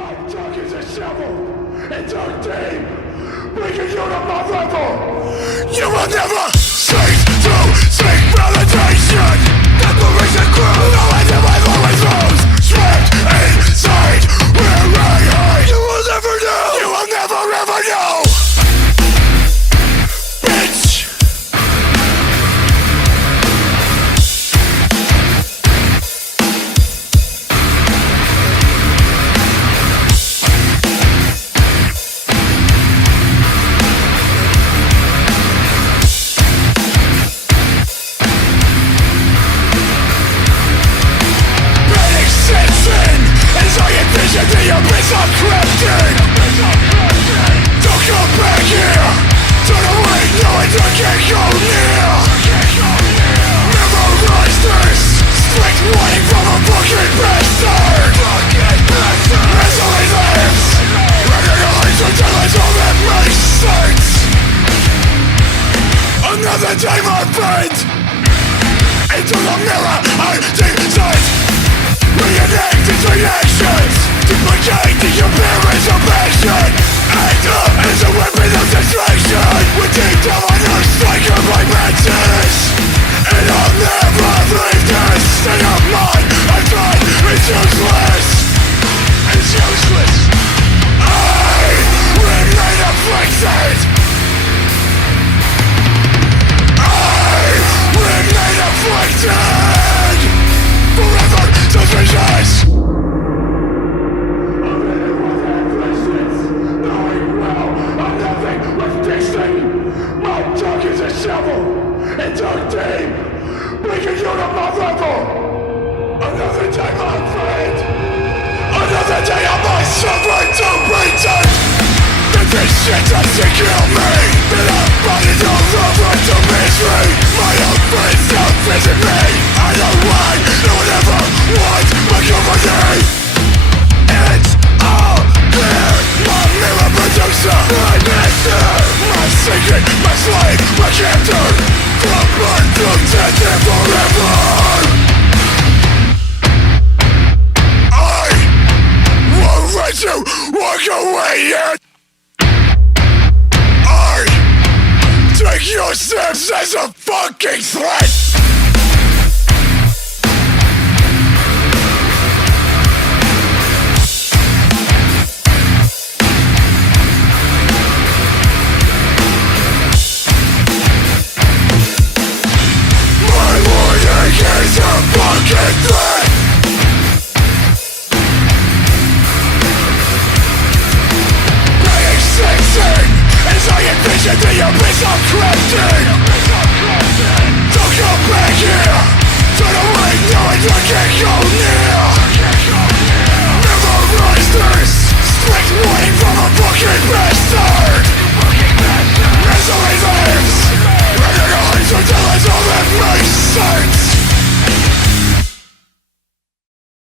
My tongue is a shovel, and dug deep, bringing you to my level. You will never cease to seek validation. Desperation grew, no end in my lowest rose. Trapped inside where I hide. You will never know. You will never ever know. Bitch. The abyss I'm crafting. Don't come back here. Turn away knowing you can't go near. Memorize this. Strict warning from a fucking bastard. Misery lives. Recognize until it's all that makes sense. Another day my friend. Into the mirror I descend. Reenact its reactions. Duplicate the appearance of passion. Anger is a weapon of distraction. With deep down on your striker by matches. And I'll never leave this state of mind. I thought it's useless. It's useless. I remain afflicted. I remain afflicted. Forever suspicious. My tongue is a shovel, and dug deep, bringing you to my level. Another day, my friend. Another day I must suffer to pretend that this shit doesn't kill me. That I'm running all over to misery. My own friends don't visit me. I know why no one ever wants my company. It's all there. My mirror producer, my master, my secret, my slave, my captor. From birth to death and forever. I won't let you walk away yet. I take your steps as a fucking threat. It's a fucking threat. Playing sensing as I envision the abyss I'm crafting. Don't come back here. Turn away knowing you can't go